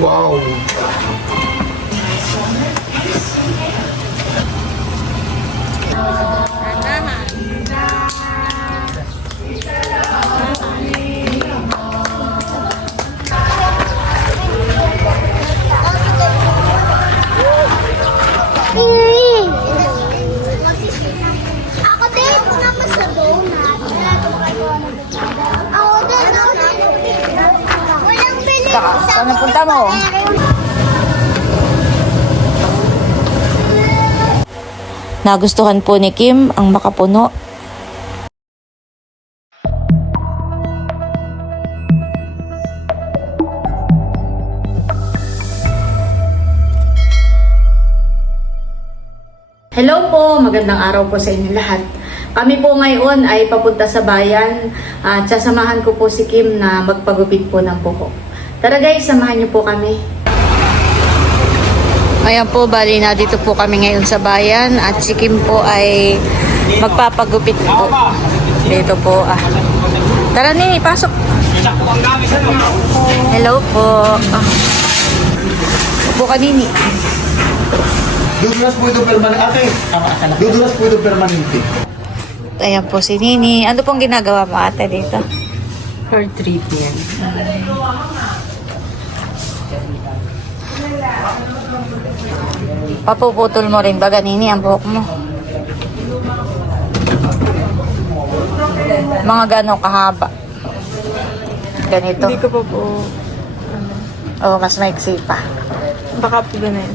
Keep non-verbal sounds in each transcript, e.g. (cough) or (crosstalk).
Wow! Ako din, naman sa donut. Ako din, ako din. Walang bili Saka, saan ang punta mo? Nagustuhan po ni Kim ang makapuno. Hello po, magandang araw po sa inyo lahat. Kami po ngayon ay papunta sa bayan at sasamahan ko po si Kim na magpagupit po ng buhok. Tara guys, samahan niyo po kami. Ayan po, bali na dito po kami ngayon sa bayan at si Kim po ay magpapagupit po. Dito po ah. Tara Nini, pasok. Hello po. Ah. Upo ka Nini. Dudulas po ito permanente. Ate, dudulas po ito permanente. Ayan po si Nini. Ano pong ginagawa mo ate dito? Hair treatment. Papuputol mo rin ba Nini ang buhok mo? Mga gano'ng kahaba? Ganito? Hindi ko pa po, Oo, mas maiksi pa. baka po ganun.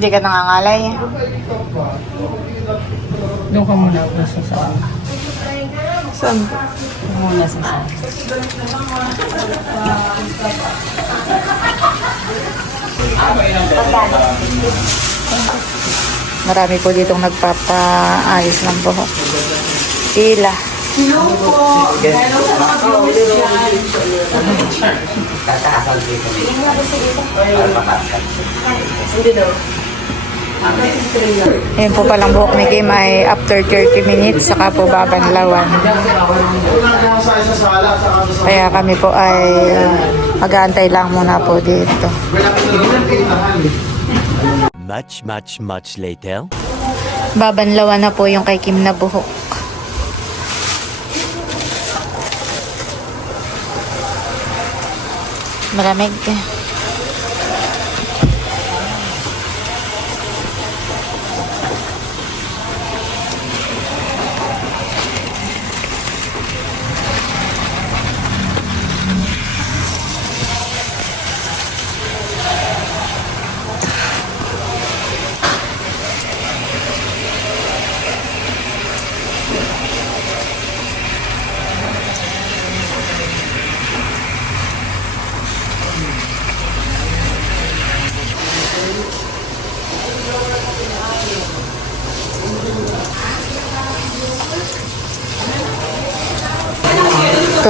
Hindi ka nangangalay. Doon ka muna po sa saan. Saan po? Muna sa saan. Marami po ditong nagpapaayos ng buhok. Pila. Ayun po palang buhok ni Kim ay after 30 minutes saka po babanlawan. Kaya kami po ay uh, mag-aantay lang muna po dito. Much, much, much later. Babanlawan na po yung kay Kim na buhok. Malamig.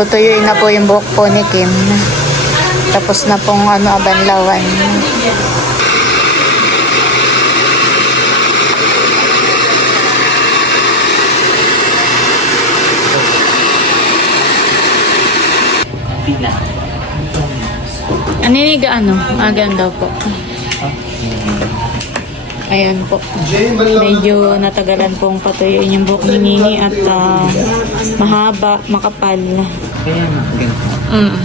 Tutuyuin na po yung buhok po ni Kim. Tapos na pong ano, abanlawan. Aniniga ano? Agan daw po. Ayan po. Medyo natagalan pong patuyuin yung buhok ni Nini at ah, mahaba, makapal. Kaya nga, ganito. Mm.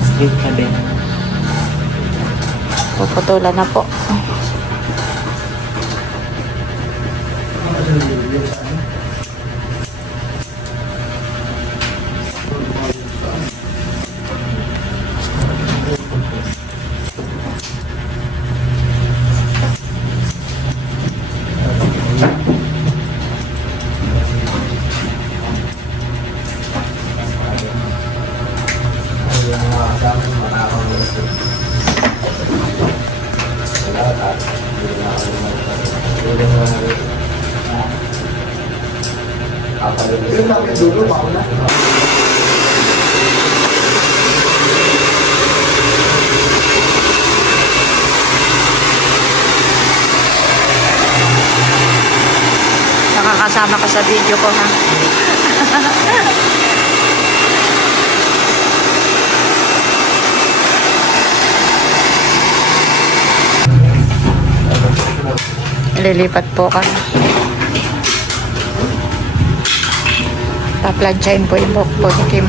Straight ka din. Puputulan na po. nakakasama ng mga tao ng isip. Wala ka. Hindi na ako na ako Yung lapit dulo, mauna. Nakakasama ka sa video ko ha. (laughs) Lilipat po kami. Paplansyahin po yung buhok po ni Kim.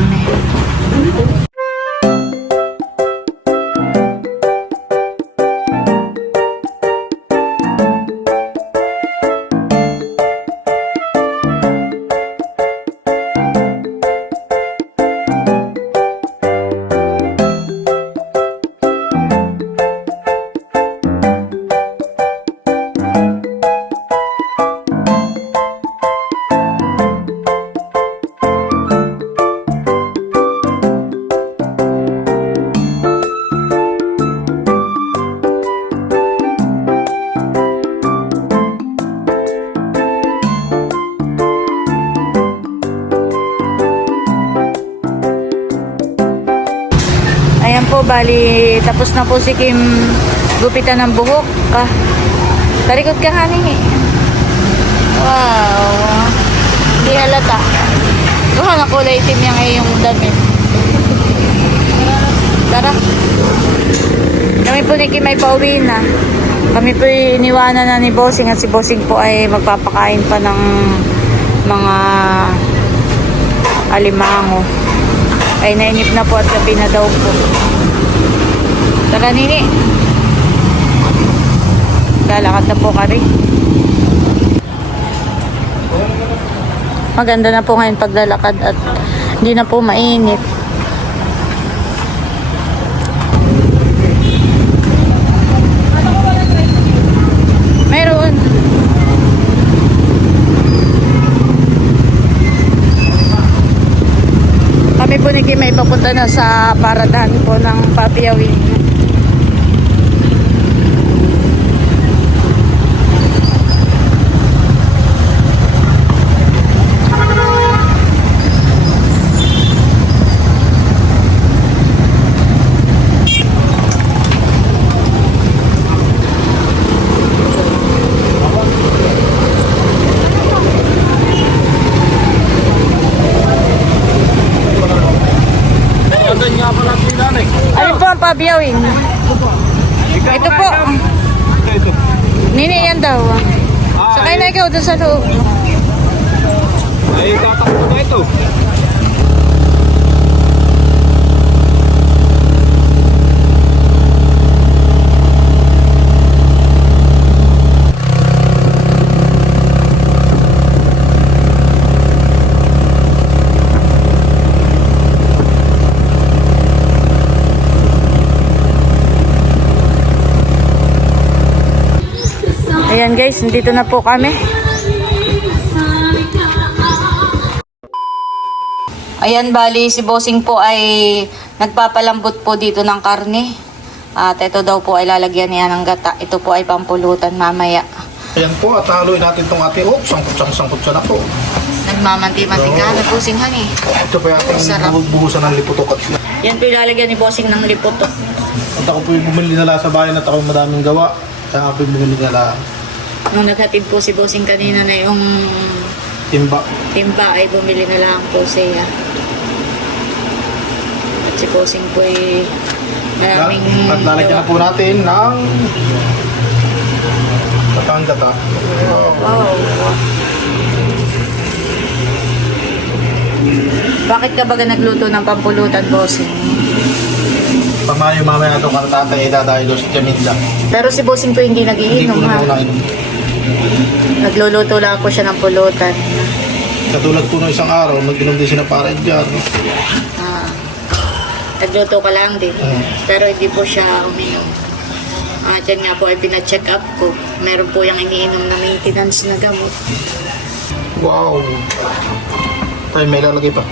Bali, tapos na po si Kim gupitan ng buhok. Ah, tarikot ka ni. Wow. Hindi halata. Gawa na kulay itim yung iyong damit. Tara. Kami po ni Kim ay pauwi na. Kami po iniwanan na ni Bossing at si Bossing po ay magpapakain pa ng mga alimango. Ay nainip na po at gabi na daw po. Tara nini. Lalakad na po kami. Maganda na po ngayon paglalakad at hindi na po mainit. Meron. Kami po ni Kim ay papunta na sa paradahan po ng Papiawin. Papiawin? Ito po. Nini yan daw. Sakay na ikaw dun sa loob. Guys, nandito na po kami. Ayan, bali si Bossing po ay nagpapalambot po dito ng karne. At ito daw po ay lalagyan niya ng gata. Ito po ay pampulutan mamaya. Ayan po, at haluin natin itong ating, oh, sangkot-sangkot siya na po. Nagmamanti-mantika na Bossing hani. Ito pa ating buhusan ng liputok at Yan po ilalagyan ni Bossing ng lipoto. At ako po yung bumili nila sa bayan at ako madaming gawa. Kaya ako po yung bumili nila Nung naghatid po si Bossing kanina na yung timba. timba ay bumili na lang po siya. At si Bossing po ay maraming At lalagyan na po natin ng katang gata. Wow. Bakit ka baga nagluto ng pampulutan, Bossing? Pamayo mamaya itong kantatay ay dadayo doon sa Jaminda. Pero si Bossing po hindi Hindi ko nagiinom na ha. muna inom. Nagluluto lang po siya ng pulutan. Katulad po ng isang araw, nag-inom din siya ng para dyan. Ah. Nagluto ka lang din. Mm. Pero hindi po siya uminom. At yan nga po ay pina-check up ko. Meron po yung iniinom na maintenance na gamot. Wow! Tayo may lalagay pa.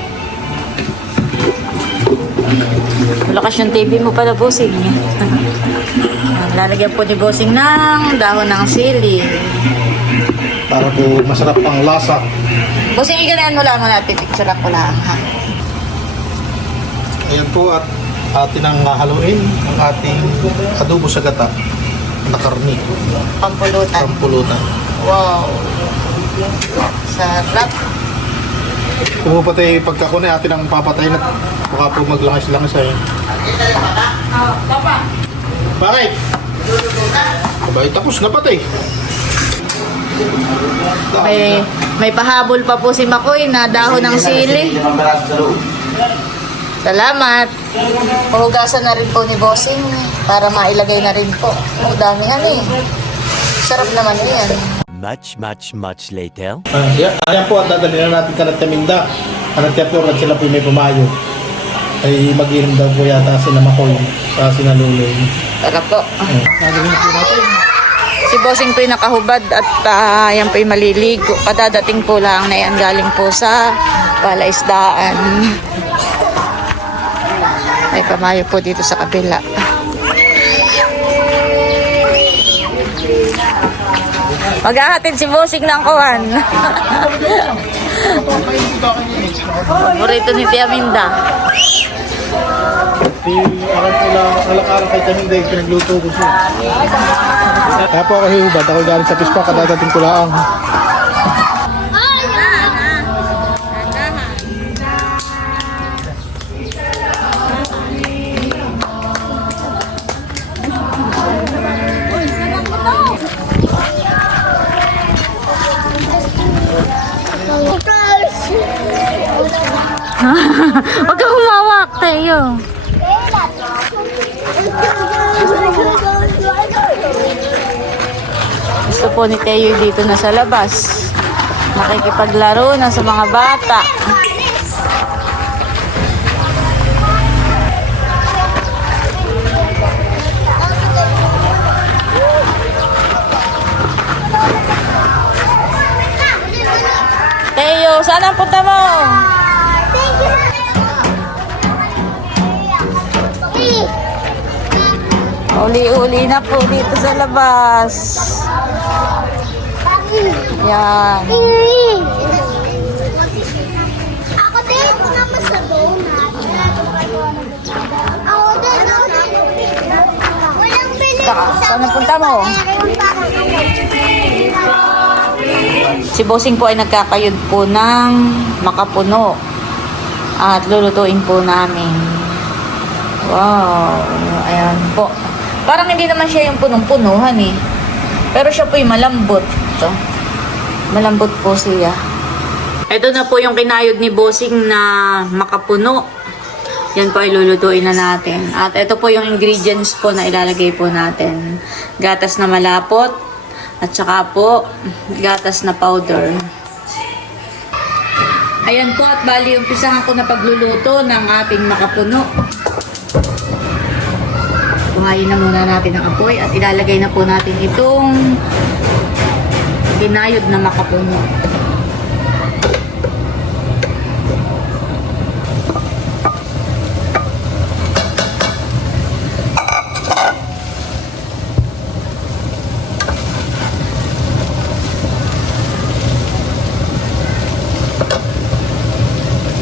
Malakas yung TV mo pala, Bossing. (laughs) Lalagyan po ni Bossing ng dahon ng sili. Para po masarap ang lasa. Bossing, iganaan mo lang muna. Pipicture ko lang, ha? Ayan po at atin ang haluin ang ating adobo sa gata na karni, Pampulutan. pampulutan. Wow. Sarap. Kung po tayo pagkakunay, atin ang papatay na baka po maglangis-langis ay. Bakit? Abay, tapos na patay. May, may pahabol pa po si Makoy na dahon ng sili. Salamat. Puhugasan na rin po ni Bossing para mailagay na rin po. Oh, dami ano eh. Sarap naman yan. Much, much, much later. Ah, yan, ayan po at dadalhin na natin ka ng taminda. Ang tiyapyor at sila po may pumayo. Ay mag-inom daw po yata si Makoy sa sinaluloy. Tara po. Dadalhin po natin. Si Bossing po yung nakahubad at uh, yan po yung maliligo. Kadadating po lang na yan galing po sa palaisdaan. May kamayo po dito sa kabila. Maghahatid si Bossing ng kuhan. Paborito ni Tia Minda. Si po lang alak-alak kay taminda yung pinagluto ko siya. Kaya po ako hihubad. Ako galing sa pispa, kadadating ko lang. Tayo. Gusto po ni Teo dito na sa labas. Makikipaglaro na sa mga bata. Teo, saan ang punta mo? Uli-uli na po dito sa labas. Yan. Ako din, naman sa. Ako din, ako. Walang bili. Saka, saan ang punta mo? Si Bossing po ay nagkakayod po ng makapuno. At lulutuin po namin. Wow. Ayan po. Parang hindi naman siya yung punong-punuhan eh. Pero siya po yung malambot. Ito. Malambot po siya. Ito na po yung kinayod ni Bossing na makapuno. Yan po ay lulutuin na natin. At ito po yung ingredients po na ilalagay po natin. Gatas na malapot. At saka po, gatas na powder. Ayan po at bali umpisahan ko na pagluluto ng ating makapuno. Buhayin na muna natin ang apoy at ilalagay na po natin itong ginayod na makapuno.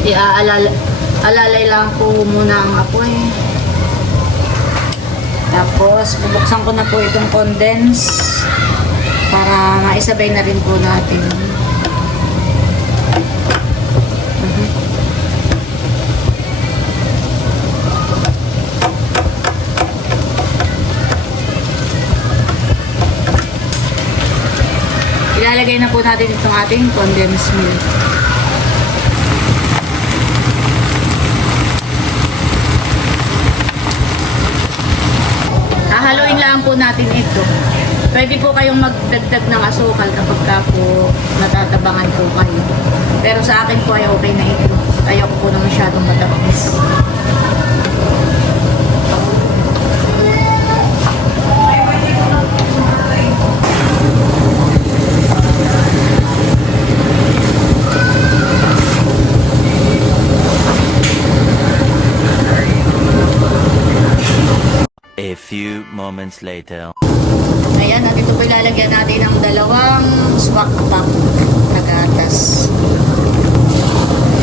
Iaalala alalay lang po muna ang apoy. Tapos, bubuksan ko na po itong condense para maisabay na rin po natin. Mhm. Ilalagay na po natin itong ating condensed milk. Hahaluin lang po natin ito. Pwede po kayong magdagdag ng asukal kapag ka po natatabangan po kayo. Pero sa akin po ay okay na ito. Ayoko po na masyadong matabangis. Few moments later. Ayan, at ito po ilalagyan natin ng dalawang swak pack na gatas.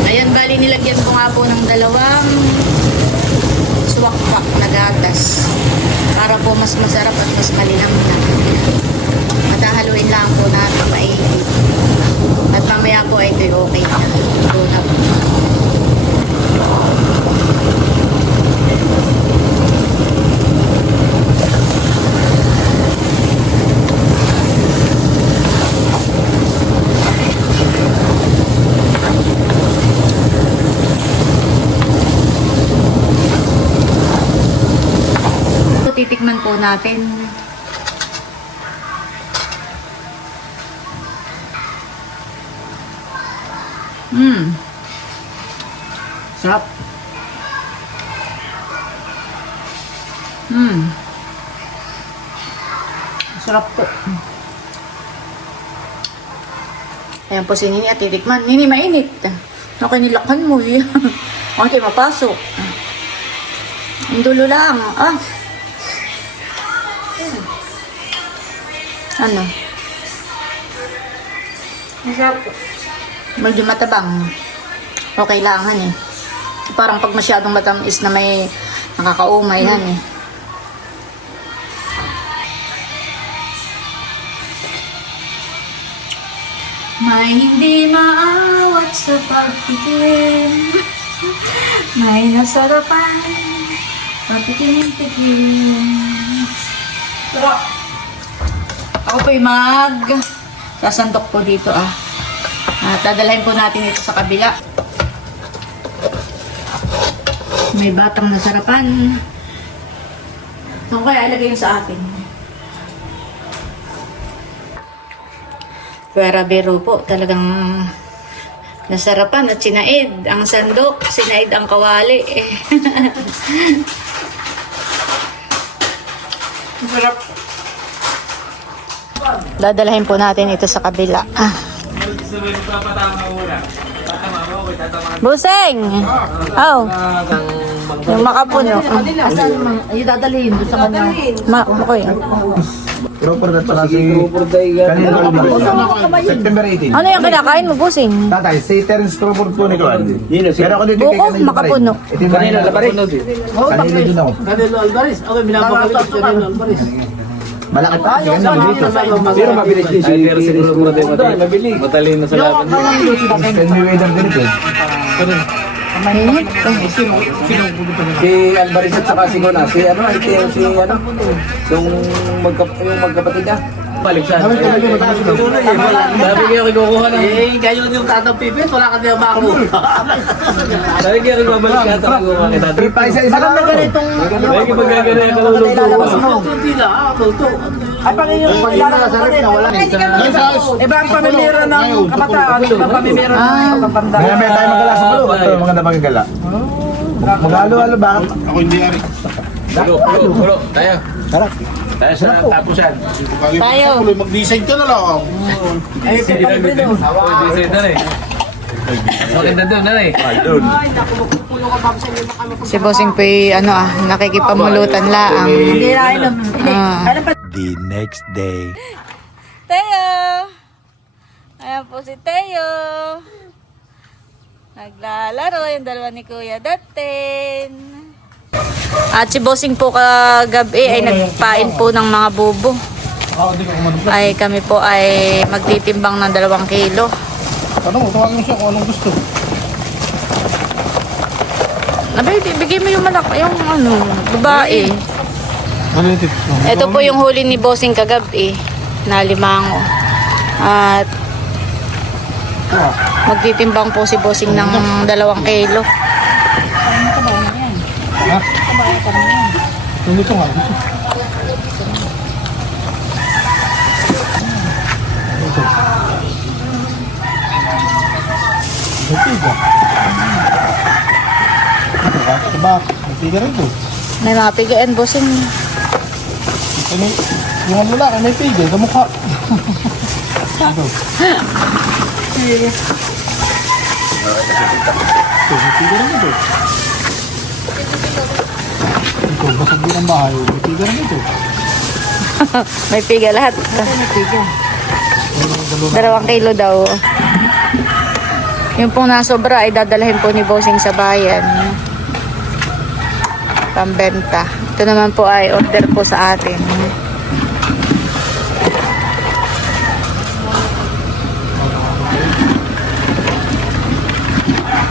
Ayan, bali nilagyan ko nga po ng dalawang swak pack na gatas para po mas masarap at mas malinamnam. At hahaluin lang po natin maigi. mamaya po ay ito'y okay na. Ito na po. Titikman po natin. Mmm. Sarap. Mmm. Sarap po. Ayan po si Nini at titikman. Nini, mainit. Okay, nilakan mo eh. (laughs) okay, mapasok. Ang dulo lang. Ah. Ano? Masarap. Medyo matabang. Okay lang, han eh. Parang pag masyadong matamis na may nakakaumay, han eh. May hindi maawat sa pagtikim May nasarapan Patikim-tikim Ako mag sasandok po dito ah. At dadalhin po natin ito sa kabila. May batang nasarapan. Saan ko kaya ilagay yun sa atin? Pera biro po, talagang nasarapan at sinaid ang sandok, sinaid ang kawali. (laughs) Sarap. Dadalhin po natin ito sa kabila. Ah. Buseng! Oh. Yung makapuno. Asan mang yung dadalhin doon sa kanya? Ma, okay. Proper na pala si... Kanina September 18. Ano yung kinakain mo, Buseng? Tatay, si Terence Crawford po ni Kuan. Pero ako dito Buko, makapuno. Ito yung kanina labarin. Kanina din ako. Danilo Alvarez. Okay, binabagalit si Danilo Alvarez. Malaki pa. Ganun dito. Pero mabilis din si Terence Crawford. Mabilis. Matalino sa laban. Send me weather din ito. Si Alvarez at saka si Gona. Si ano, si, si ano, yung, magkap yung magkapatid ah. Balik siya. Sabi kaya kinukuha na. Eh, kayo yung tatang pipit, wala ka din bako. Sabi kaya kinukuha ka kinukuha kita. Di pa isa-isa lang ako. Sabi kaya pagkagana yung kaluluto. Hindi na, ah, tuto. Iba ang pamilira ng kabataan, ang pamilira ng kapanda. Kaya may tayo magala sa bulo. Ito mga nabagagala. Magalo-halo ba? Pulo, pulo, pulo. Tayo. Tara. Tayo sa tapusan. Tayo. Mag-design ka na lang. Ay, hindi na dito. Hindi na eh. Maganda doon, nanay. Si Bossing po'y ano ah, nakikipamulutan laang. Hindi na inom. The next day. Teo! Ayan po si Teo. Naglalaro yung dalawa ni Kuya Datin. At si Bossing po kagabi ay nagpain po ng mga bubo. Ay kami po ay magtitimbang ng dalawang kilo. Ano, tawagin mo siya kung anong gusto. Nabay, bigay mo yung malaki, yung ano, babae. Ano yung tips mo? Ito po yung huli ni Bossing kagabi na limango. At magtitimbang po si Bossing ng dalawang kilo. Yung gusto nga, gusto. Matiga. Diba? Matiga rin to. May mga pigaan, Bossing. Ano, yung ano lang, may pigil, kamukha. (laughs) Ito. Ito, may pigil rin ito. Ito, basag din ang bahay. May pigil rin ito. (laughs) May piga lahat. Dalawang kilo daw. Yung pong nasobra ay dadalhin po ni Bossing sa bayan. Pambenta. Ito naman po ay order po sa atin.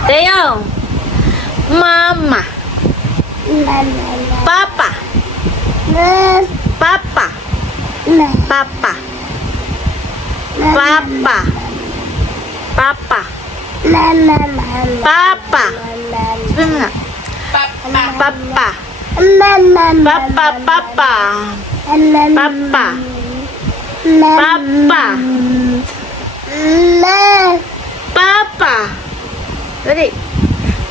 Teo. Mama. Papa. Papa. Papa. Papa. Papa. Papa. Sabi Papa. Papa. Papa, papa. Papa. Papa. Papa. Ready?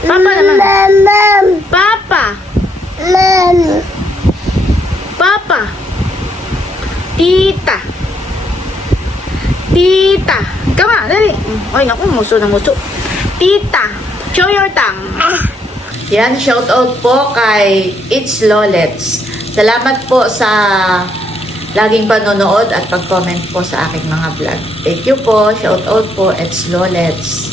Papa naman. Papa. Papa. Tita. Tita. Nga, dali. Ay, naku, muso na muso. Tita. Show your tongue. Yan, shout out po kay It's Lolets. Salamat po sa laging panonood at pag-comment po sa aking mga vlog. Thank you po. Shout out po, It's Lolets.